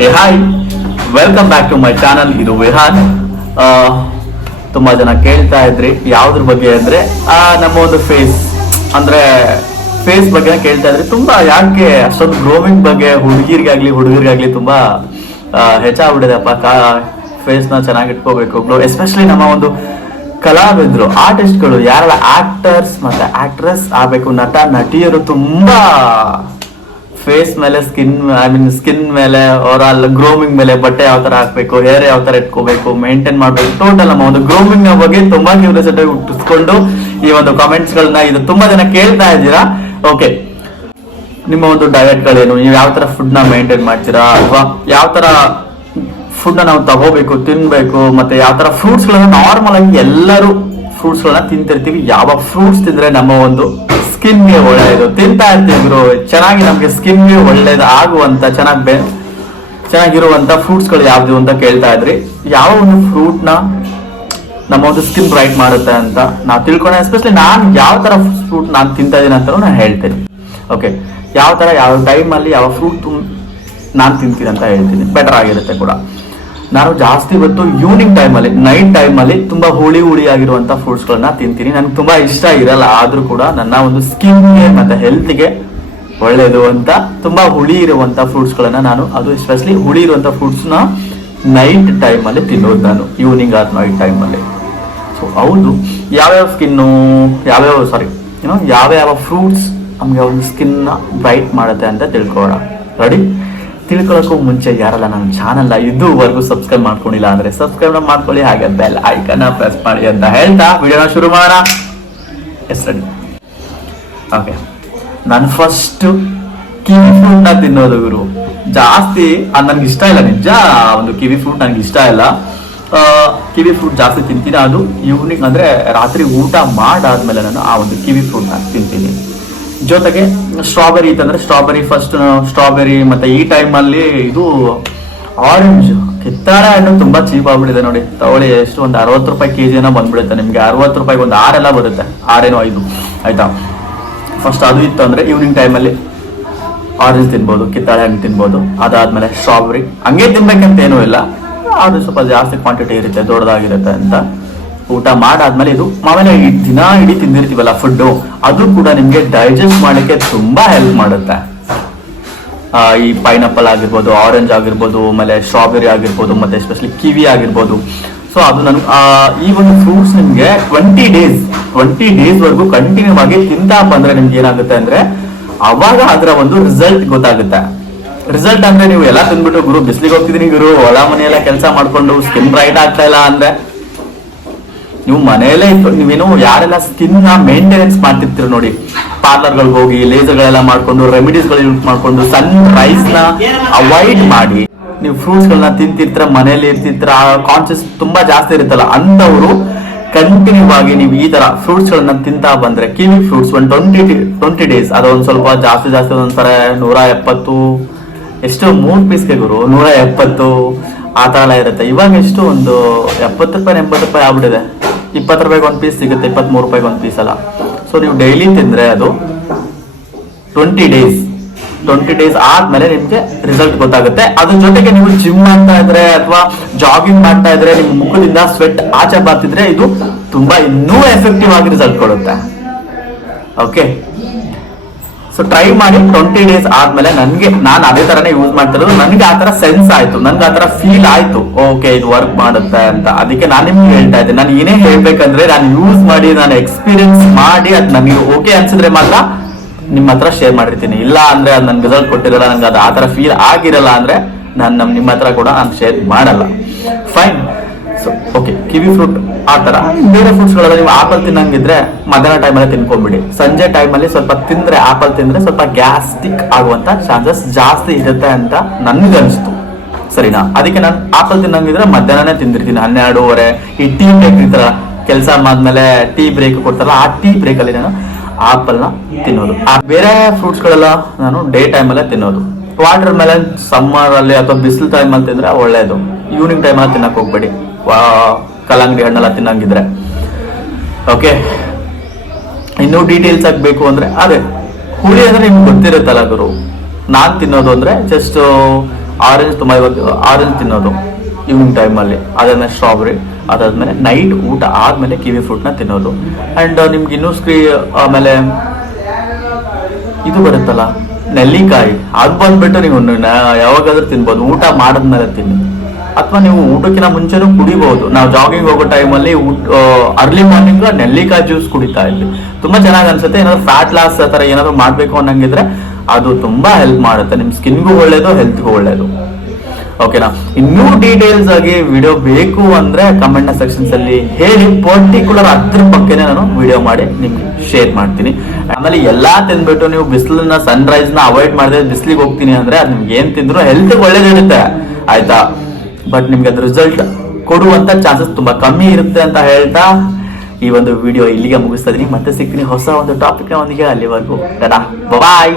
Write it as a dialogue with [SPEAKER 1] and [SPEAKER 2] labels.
[SPEAKER 1] ಏ hi welcome back to my channel ಇದು ವಿಹಾನ್. ತುಂಬಾ ಜನ ಕೇಳ್ತಾ ಇದ್ರಿ. ಯಾವ್ದ್ರ ಬಗ್ಗೆ ಅಂದ್ರೆ ನಮ್ಮ ಒಂದು ಫೇಸ್ ಅಂದ್ರೆ ಫೇಸ್ ಬಗ್ಗೆ ಕೇಳ್ತಾ ಇದ್ರಿ. ತುಂಬಾ ಯಾಕೆ ಅಷ್ಟೊಂದು ಗ್ರೋವಿಂಗ್ ಬಗ್ಗೆ ಹುಡುಗಿರ್ಗಾಗ್ಲಿ, ಹುಡುಗರಿಗಾಗ್ಲಿ ತುಂಬಾ ಹೆಚ್ಚಾಗ್ಬಿಟ್ಟಿದೆಪ್ಪ ಕಾ ಫೇಸ್ನ ಚೆನ್ನಾಗಿ ಇಟ್ಕೋಬೇಕು. ಗ್ಲೋ ಎಸ್ಪೆಷಲಿ ನಮ್ಮ ಒಂದು ಕಲಾವಿದ್ರು ಆರ್ಟಿಸ್ಟ್ಗಳು ಯಾರೆಲ್ಲ ಆಕ್ಟರ್ಸ್ ಮತ್ತೆ ಆಕ್ಟ್ರೆಸ್ ಆಗ್ಬೇಕು, ನಟ, ನಟಿಯರು ತುಂಬಾ ಫೇಸ್ ಮೇಲೆ ಸ್ಕಿನ್ ಐ ಮೀನ್ ಸ್ಕಿನ್ ಮೇಲೆ ಅವರ ಗ್ರೋಮಿಂಗ್ ಮೇಲೆ ಬಟ್ಟೆ ಯಾವ ತರ ಹಾಕ್ಬೇಕು ಹೇರ್ ಯಾವ ತರ ಇಟ್ಕೋಬೇಕು ಮೇಂಟೈನ್ ಮಾಡಬೇಕು ಟೋಟಲ್ ನಮ್ಮ ಒಂದು ಗ್ರೋಮಿಂಗ್ ಬಗ್ಗೆ ತುಂಬಾ ಕ್ಯೂರಿಯಾಸಿಟಿ ಹುಟ್ಟಿಸ್ಕೊಂಡು ಈ ಒಂದು ಕಾಮೆಂಟ್ಸ್ ಗಳನ್ನ ಇದು ತುಂಬಾ ಜನ ಕೇಳ್ತಾ ಇದ್ದೀರಾ? ಓಕೆ ನಿಮ್ಮ ಒಂದು ಡಯಟ್ ಗಳೇನು? ನೀವು ಯಾವ ತರ ಫುಡ್ನ ಮೇಂಟೈನ್ ಮಾಡ್ತೀರಾ? ಅಥವಾ ಯಾವ ತರ ಫುಡ್ ನಾವು ತಗೋಬೇಕು, ತಿನ್ಬೇಕು, ಮತ್ತೆ ಯಾವ ತರ ಫ್ರೂಟ್ಸ್ ಗಳನ್ನ ನಾರ್ಮಲ್ ಆಗಿ ಎಲ್ಲರೂ ಫ್ರೂಟ್ಸ್ ಗಳನ್ನ ತಿಂತಿರ್ತೀವಿ. ಯಾವ ಫ್ರೂಟ್ಸ್ ತಿಂದ್ರೆ ನಮ್ಮ ಒಂದು ಸ್ಕಿನ್ಗೆ ಒಳ್ಳೆಯದು ತಿಂತಾ ಇರ್ತೀವಿ ಚೆನ್ನಾಗಿ ನಮಗೆ ಸ್ಕಿನ್ಗೆ ಒಳ್ಳೇದು ಆಗುವಂತ, ಚೆನ್ನಾಗಿ ಬೆ ಚೆನ್ನಾಗಿರುವಂತ ಫ್ರೂಟ್ಸ್ಗಳು ಯಾವ್ದು ಅಂತ ಕೇಳ್ತಾ ಇದ್ರಿ. ಯಾವ ಒಂದು ಫ್ರೂಟ್ನ ನಮ್ಮ ಒಂದು ಸ್ಕಿನ್ ಬ್ರೈಟ್ ಮಾಡುತ್ತೆ ಅಂತ ನಾವು ತಿಳ್ಕೊಂಡೆ ಎಸ್ಪೆಷಲಿ ನಾನು ಯಾವ ತರ ಫ್ರೂಟ್ ನಾನು ತಿಂತಾ ಇದೀನಿ ಅಂತ ನಾನು ಹೇಳ್ತೀನಿ. ಓಕೆ ಯಾವ ತರ, ಯಾವ ಟೈಮ್ ಅಲ್ಲಿ ಯಾವ ಫ್ರೂಟ್ ನಾನು ತಿಂತೀನಿ ಅಂತ ಹೇಳ್ತೀನಿ. ಬೆಟರ್ ಆಗಿರುತ್ತೆ ಕೂಡ. ನಾನು ಜಾಸ್ತಿ ಇವತ್ತು ಈವ್ನಿಂಗ್ ಟೈಮಲ್ಲಿ ನೈಟ್ ಟೈಮಲ್ಲಿ ತುಂಬಾ ಹುಳಿ ಹುಳಿ ಆಗಿರುವಂತ ಫ್ರೂಟ್ಸ್ ಗಳನ್ನ ತಿಂತೀನಿ. ನನಗೆ ತುಂಬಾ ಇಷ್ಟ ಇರಲ್ಲ, ಆದ್ರೂ ಕೂಡ ನನ್ನ ಒಂದು ಸ್ಕಿನ್ಗೆ ಮತ್ತೆ ಹೆಲ್ತ್ಗೆ ಒಳ್ಳೇದು ಅಂತ, ತುಂಬಾ ಹುಳಿ ಇರುವಂತ ಫ್ರೂಟ್ಸ್ ಗಳನ್ನ ನಾನು, ಅದು ಎಸ್ಪೆಷಲಿ ಹುಳಿ ಇರುವಂತ ಫ್ರೂಟ್ಸ್ನ ನೈಟ್ ಟೈಮ್ ಅಲ್ಲಿ ತಿನ್ನೋದು ನಾನು ಈವ್ನಿಂಗ್ ಆದ ನೈಟ್ ಟೈಮ್ ಅಲ್ಲಿ. ಸೊ ಹೌದು. ಯಾವ್ಯಾವ ಸ್ಕಿನ್ನು ಯಾವ್ಯಾವ ಸಾರಿ ಏನೋ ಯಾವ ಯಾವ ಫ್ರೂಟ್ಸ್ ನಮ್ಗೆ ಒಂದು ಸ್ಕಿನ್ನ ಬ್ರೈಟ್ ಮಾಡುತ್ತೆ ಅಂತ ತಿಳ್ಕೊಳ್ಳೋಣ. ರೆಡಿ ತಿಳ್ಕೊಳ್ಳೋಕ್ಕೂ ಮುಂಚೆ ಯಾರಲ್ಲ ನನ್ನ ಚಾನಲ್ ಇದುವರೆಗೂ ಸಬ್ಸ್ಕ್ರೈಬ್ ಮಾಡ್ಕೊಂಡಿಲ್ಲ ಅಂದ್ರೆ ಸಬ್ಸ್ಕ್ರೈಬ್ ಮಾಡ್ಕೊಳ್ಳಿ ಹಾಗೆ ಬೆಲ್ ಐಕನ್ ಪ್ರೆಸ್ ಮಾಡಿ ಅಂತ ಹೇಳ್ತಾ ವಿಡಿಯೋನ ಶುರು ಮಾಡೋಣ. ಎಸ್ ಓಕೆ ನಾನು ಫಸ್ಟ್ ಕಿವಿ ಫ್ರೂಟ್ನ ತಿನ್ನೋದು ಇವರು. ಜಾಸ್ತಿ ನನ್ಗೆ ಇಷ್ಟ ಇಲ್ಲ ನಿಜ, ಒಂದು ಕಿವಿ ಫ್ರೂಟ್ ನನಗೆ ಇಷ್ಟ ಇಲ್ಲ. ಕಿವಿ ಫ್ರೂಟ್ ಜಾಸ್ತಿ ತಿಂತೀನಿ. ಅದು ಈವ್ನಿಂಗ್ ಅಂದ್ರೆ ರಾತ್ರಿ ಊಟ ಮಾಡಾದ್ಮೇಲೆ ನಾನು ಆ ಒಂದು ಕಿವಿ ಫ್ರೂಟ್ನ ತಿಂತೀನಿ. ಜೊತೆಗೆ ಸ್ಟ್ರಾಬೆರಿ ಇತ್ತಂದ್ರೆ ಸ್ಟ್ರಾಬೆರಿ ಫಸ್ಟ್ ಸ್ಟ್ರಾಬೆರಿ ಮತ್ತೆ ಈ ಟೈಮ್ ಅಲ್ಲಿ ಇದು ಆರೆಂಜ್ ಕಿತ್ತಾಳೆ ಹಣ್ಣು ತುಂಬಾ ಚೀಪ್ ಆಗ್ಬಿಟ್ಟಿದೆ ನೋಡಿ. ತಗೊಳ್ಳಿ, ಎಷ್ಟು? ಒಂದು ಅರವತ್ತು ರೂಪಾಯಿ ಕೆಜಿ ಏನೋ ಬಂದ್ಬಿಡುತ್ತೆ. ನಿಮ್ಗೆ ಅರವತ್ತು ರೂಪಾಯಿಗೆ ಒಂದು ಆರೆಲ್ಲ ಬರುತ್ತೆ. ಆರೇನೋ ಐದು, ಆಯ್ತಾ? ಫಸ್ಟ್ ಅದು ಇತ್ತು ಅಂದ್ರೆ ಈವ್ನಿಂಗ್ ಟೈಮಲ್ಲಿ ಆರೆಂಜ್ ತಿನ್ಬೋದು, ಕಿತ್ತಾಳೆ ಹಣ್ಣು ತಿನ್ಬೋದು. ಅದಾದ್ಮೇಲೆ ಸ್ಟ್ರಾಬೆರಿ ಹಂಗೆ ತಿನ್ಬೇಕಂತ ಏನೂ ಇಲ್ಲ. ಅದು ಸ್ವಲ್ಪ ಜಾಸ್ತಿ ಕ್ವಾಂಟಿಟಿ ಇರುತ್ತೆ, ದೊಡ್ಡದಾಗಿರುತ್ತೆ ಅಂತ. ಊಟ ಮಾಡಾದ್ಮೇಲೆ ಇದು ಆಮೇಲೆ ಈ ದಿನ ಇಡೀ ತಿಂದಿರ್ತೀವಲ್ಲ ಫುಡ್ ಅದು ಕೂಡ ನಿಮ್ಗೆ ಡೈಜೆಸ್ಟ್ ಮಾಡಕ್ಕೆ ತುಂಬಾ ಹೆಲ್ಪ್ ಮಾಡುತ್ತೆ. ಈ ಪೈನಾಪಲ್ ಆಗಿರ್ಬೋದು ಆರೆಂಜ್ ಆಗಿರ್ಬೋದು, ಆಮೇಲೆ ಸ್ಟ್ರಾಬೆರಿ ಆಗಿರ್ಬೋದು, ಮತ್ತೆ ಎಸ್ಪೆಷಲಿ ಕಿವಿ ಆಗಿರ್ಬೋದು. ಸೊ ಅದು ನನ್ ಈ ಒಂದು ಫ್ರೂಟ್ಸ್ ನಿಮ್ಗೆ ಟ್ವೆಂಟಿ ಡೇಸ್ ಟ್ವೆಂಟಿ ಡೇಸ್ ವರೆಗೂ ಕಂಟಿನ್ಯೂ ಆಗಿ ತಿಂತಾ ಬಂದ್ರೆ ನಿಮ್ಗೆ ಏನಾಗುತ್ತೆ ಅಂದ್ರೆ ಅವಾಗ ಅದರ ಒಂದು ರಿಸಲ್ಟ್ ಗೊತ್ತಾಗುತ್ತೆ. ರಿಸಲ್ಟ್ ಅಂದ್ರೆ ನೀವು ಎಲ್ಲ ತಿಂದ್ಬಿಟ್ಟು ಗುರು, ಬಿಸಿಲಿಗೆ ಹೋಗ್ತಿದೀನಿ ಗುರು, ಹೊಲ ಮನೆಯೆಲ್ಲ ಕೆಲಸ ಮಾಡ್ಕೊಂಡು ಸ್ಕಿನ್ ಬ್ರೈಟ್ ಆಗ್ತಾ ಇಲ್ಲ ಅಂದ್ರೆ ನೀವು ಮನೆಯಲ್ಲೇ ಇತ್ತು ನೀವೇನು ಯಾರೆಲ್ಲ ಸ್ಕಿನ್ನ ಮೇಂಟೆನೆನ್ಸ್ ಮಾಡ್ತಿರ್ತೀರ ನೋಡಿ. ಪಾರ್ಲರ್ ಗಳಿಗೆ ಹೋಗಿ ಲೇಸರ್ ಗಳೆಲ್ಲ ಮಾಡ್ಕೊಂಡು ರೆಮಿಡೀಸ್ಗಳು ಯೂಸ್ ಮಾಡ್ಕೊಂಡು ಸನ್ ರೈಸ್ನ ಅವಾಯ್ಡ್ ಮಾಡಿ. ನೀವು ಫ್ರೂಟ್ಸ್ ಗಳನ್ನ ತಿಂತಿರ್ತೀರ, ಮನೆಯಲ್ಲಿ ಇರ್ತಿರ್ತೀರ ಕಾನ್ಶಿಯಸ್ ತುಂಬಾ ಜಾಸ್ತಿ ಇರುತ್ತಲ್ಲ ಅಂತವರು ಕಂಟಿನ್ಯೂ ಆಗಿ ನೀವು ಈ ತರ ಫ್ರೂಟ್ಸ್ ಗಳನ್ನ ತಿಂತಾ ಬಂದ್ರೆ ಕಿವಿ ಫ್ರೂಟ್ಸ್ ಒಂದು ಟ್ವೆಂಟಿ ಟ್ವೆಂಟಿ ಡೇಸ್ ಅದೊಂದು ಸ್ವಲ್ಪ ಜಾಸ್ತಿ ಜಾಸ್ತಿ ಒಂದ್ಸರ ನೂರ ಎಪ್ಪತ್ತು, ಎಷ್ಟು ಮೂರ್ ಪೀಸ್ಗೆ ಗುರು, ನೂರ ಎಪ್ಪತ್ತು, ಆ ತರ ಎಲ್ಲ ಇರುತ್ತೆ. ಇವಾಗ ಎಷ್ಟು ಒಂದು ಎಪ್ಪತ್ತು ರೂಪಾಯಿ, ಎಂಬತ್ತು ರೂಪಾಯಿ ಆಗ್ಬಿಟ್ಟಿದೆ. ಇಪ್ಪತ್ತು ರೂಪಾಯಿಗೆ ಒಂದು ಪೀಸ್ ಸಿಗುತ್ತೆ, ಇಪ್ಪತ್ಮೂರು ರೂಪಾಯಿಗೆ ಒಂದು ಪೀಸ್ ಅಲ್ಲ. ಸೊ ನೀವು ಡೈಲಿ ತಿಂದರೆ ಅದು ಟ್ವೆಂಟಿ ಡೇಸ್ ಟ್ವೆಂಟಿ ಡೇಸ್ ಆದ್ಮೇಲೆ ನಿಮ್ಗೆ ರಿಸಲ್ಟ್ ಗೊತ್ತಾಗುತ್ತೆ. ಅದ್ರ ಜೊತೆಗೆ ನೀವು ಜಿಮ್ ಮಾಡ್ತಾ ಇದ್ರೆ ಅಥವಾ ಜಾಗಿಂಗ್ ಮಾಡ್ತಾ ಇದ್ರೆ ನಿಮ್ ಮುಖದಿಂದ ಸ್ವೆಟ್ ಆಚೆ ಬರ್ತಿದ್ರೆ ಇದು ತುಂಬಾ ಇನ್ನೂ ಎಫೆಕ್ಟಿವ್ ಆಗಿ ರಿಸಲ್ಟ್ ಕೊಡುತ್ತೆ. ಓಕೆ ಸೊ ಟ್ರೈ ಮಾಡಿ ಟ್ವೆಂಟಿ ಡೇಸ್ ಆದ್ಮೇಲೆ ನನ್ಗೆ, ನಾನು ಅದೇ ತರನೇ ಯೂಸ್ ಮಾಡ್ತಿರೋದು. ನನ್ಗೆ ಆ ತರ ಸೆನ್ಸ್ ಆಯ್ತು. ನನ್ಗೆ ಆ ತರ ಫೀಲ್ ಆಯ್ತು. ಓಕೆ ಇದು ವರ್ಕ್ ಮಾಡುತ್ತೆ ಅಂತ. ಅದಕ್ಕೆ ನಾನು ನಿಮ್ಗೆ ಹೇಳ್ತಾ ಇದ್ದೆ ನಾನು ಏನೇ ಹೇಳ್ಬೇಕಂದ್ರೆ ನಾನು ಯೂಸ್ ಮಾಡಿ, ನಾನು ಎಕ್ಸ್ಪೀರಿಯನ್ಸ್ ಮಾಡಿ ಅದು ನನಗೆ ಓಕೆ ಅನ್ಸಿದ್ರೆ ಮಾತ್ರ ನಿಮ್ಮ ಹತ್ರ ಶೇರ್ ಮಾಡಿರ್ತೀನಿ. ಇಲ್ಲ ಅಂದ್ರೆ ಅದು ನನ್ಗೆ ರಿಸಲ್ಟ್ ಕೊಟ್ಟಿರಲ್ಲ ನನ್ಗೆ ಅದು ಆ ತರ ಫೀಲ್ ಆಗಿರಲ್ಲ ಅಂದ್ರೆ ನಾನು ನಮ್ ನಿಮ್ಮ ಹತ್ರ ಕೂಡ ನಾನು ಶೇರ್ ಮಾಡಲ್ಲ. ಓಕೆ ಕಿವಿ ಫ್ರೂಟ್ ಆ ತರ ಬೇರೆ ಫ್ರೂಟ್ಸ್ಗಳಲ್ಲಿ ನೀವು ಆಪಲ್ ತಿನ್ನಂಗಿದ್ರೆ ಮಧ್ಯಾಹ್ನ ಟೈಮಲ್ಲಿ ತಿನ್ಕೊಂಡ್ಬಿಡಿ. ಸಂಜೆ ಟೈಮಲ್ಲಿ ಸ್ವಲ್ಪ ತಿಂದ್ರೆ ಆಪಲ್ ತಿಂದ್ರೆ ಸ್ವಲ್ಪ ಗ್ಯಾಸ್ಟಿಕ್ ಆಗುವಂತ ಚಾನ್ಸಸ್ ಜಾಸ್ತಿ ಇರುತ್ತೆ ಅಂತ ನನ್ಗೆ ಅನಿಸ್ತು. ಸರಿನಾ? ಅದಕ್ಕೆ ನಾನು ಆಪಲ್ ತಿನ್ನಂಗಿದ್ರೆ ಮಧ್ಯಾಹ್ನನೇ ತಿಂದಿರ್ತೀನಿ. ಹನ್ನೆರಡೂವರೆ, ಈ ಟೀ ಬ್ರೇಕ್ ಇರ್ತಾರ ಕೆಲಸ ಆದ್ಮೇಲೆ ಟೀ ಬ್ರೇಕ್ ಕೊಡ್ತಾರಲ್ಲ, ಆ ಟೀ ಬ್ರೇಕ್ ಅಲ್ಲಿ ನಾನು ಆಪಲ್ನ ತಿನ್ನೋದು. ಆ ಬೇರೆ ಫ್ರೂಟ್ಸ್ ಗಳೆಲ್ಲ ನಾನು ಡೇ ಟೈಮ್ ಅಲ್ಲೇ ತಿನ್ನೋದು. ವಾಟರ್ ಮೆಲನ್ ಸಮ್ಮರ್ ಅಲ್ಲಿ ಅಥವಾ ಬಿಸಿಲು ಟೈಮ್ ಅಲ್ಲಿ ತಿಂದ್ರೆ ಒಳ್ಳೇದು. ಈವ್ನಿಂಗ್ ಟೈಮ್ ಅಲ್ಲಿ ತಿನ್ನಕ್ ಹೋಗ್ಬೇಡಿ. ಕಲ್ಲಂಗಡಿ ಹಣ್ಣೆಲ್ಲ ತಿನ್ನಂಗಿದ್ರೆ. ಓಕೆ ಇನ್ನೂ ಡೀಟೇಲ್ಸ್ ಆಗ್ಬೇಕು ಅಂದ್ರೆ, ಅದೇ, ಹುಳಿ ಅಂದ್ರೆ ನಿಮ್ಗೆ ಗೊತ್ತಿರುತ್ತಲ್ಲ ಗುರು. ನಾನ್ ತಿನ್ನೋದು ಅಂದ್ರೆ ಜಸ್ಟ್ ಆರೆಂಜ್ ತುಂಬ ಇವತ್ತು ಆರೆಂಜ್ ತಿನ್ನೋದು ಈವ್ನಿಂಗ್ ಟೈಮಲ್ಲಿ ಅದಾದ್ಮೇಲೆ ಸ್ಟ್ರಾಬೆರಿ ಅದಾದ್ಮೇಲೆ ನೈಟ್ ಊಟ ಆದ್ಮೇಲೆ ಕಿವಿ ಫ್ರೂಟ್ನ ತಿನ್ನೋದು. ಆ್ಯಂಡ್ ನಿಮ್ಗೆ ಇನ್ನೂ ಸ್ಕ್ರೀ ಆಮೇಲೆ ಇದು ಬರುತ್ತಲ್ಲ, ನೆಲ್ಲಿಕಾಯಿ. ಅದು ಬಂದ್ಬಿಟ್ಟು ನೀವು ಯಾವಾಗಾದ್ರೂ ತಿನ್ಬೋದು. ಊಟ ಮಾಡಿದ್ಮೇಲೆ ತಿನ್ನಿ. ಅಥವಾ ನೀವು ಊಟಕ್ಕಿಂತ ಮುಂಚೆನೂ ಕುಡಿಬಹುದು. ನಾವು ಜಾಗಿಂಗ್ ಹೋಗೋ ಟೈಮಲ್ಲಿ ಅರ್ಲಿ ಮಾರ್ನಿಂಗ್ ನೆಲ್ಲಿಕಾಯಿ ಜ್ಯೂಸ್ ಕುಡಿತಾ ಇದ್ವಿ. ತುಂಬಾ ಚೆನ್ನಾಗಿ ಅನ್ಸುತ್ತೆ. ಏನಾದ್ರು ಫ್ಯಾಟ್ ಲಾಸ್ ಆ ಥರ ಏನಾದ್ರು ಮಾಡ್ಬೇಕು ಅನ್ನಂಗಿದ್ರೆ ಅದು ತುಂಬಾ ಹೆಲ್ಪ್ ಮಾಡುತ್ತೆ. ನಿಮ್ ಸ್ಕಿನ್ಗೂ ಒಳ್ಳೇದು ಹೆಲ್ತ್ಗೂ ಒಳ್ಳೇದು. ಓಕೆನಾ ಇನ್ನೂ ಡೀಟೇಲ್ಸ್ ಆಗಿ ವಿಡಿಯೋ ಬೇಕು ಅಂದ್ರೆ ಕಮೆಂಟ್ ಸೆಕ್ಷನ್ಸ್ ಅಲ್ಲಿ ಹೇಳಿ. ಪರ್ಟಿಕ್ಯುಲರ್ ಅದ್ರ ಬಗ್ಗೆನೇ ನಾನು ವಿಡಿಯೋ ಮಾಡಿ ನಿಮ್ಗೆ ಶೇರ್ ಮಾಡ್ತೀನಿ. ಆಮೇಲೆ ಎಲ್ಲಾ ತಿಂದ್ಬಿಟ್ಟು ನೀವು ಬಿಸಿಲನ್ನ ಸನ್ ರೈಸ್ನ ಅವಾಯ್ಡ್ ಮಾಡಿದ್ರೆ ಬಿಸಿಲಿಗೆ ಹೋಗ್ತೀನಿ ಅಂದ್ರೆ ಅದ್ ನಿಮ್ಗೆ ಏನ್ ತಿಂದ್ರು ಹೆಲ್ತ್ ಒಳ್ಳೇದಿರುತ್ತೆ. ಆಯ್ತಾ? ಬಟ್ ನಿಮ್ಗೆ ಅದ್ರ ರಿಸಲ್ಟ್ ಕೊಡುವಂತ ಚಾನ್ಸಸ್ ತುಂಬಾ ಕಮ್ಮಿ ಇರುತ್ತೆ ಅಂತ ಹೇಳ್ತಾ ಈ ಒಂದು ವಿಡಿಯೋ ಇಲ್ಲಿಗೆ ಮುಗಿಸ್ತಾ ಇದೀನಿ ಮತ್ತೆ ಸಿಗ್ತೀನಿ ಹೊಸ ಒಂದು ಟಾಪಿಕ್ ಒಂದಿಗೆ ಅಲ್ಲಿವರೆಗೂ. ಬಾಯ್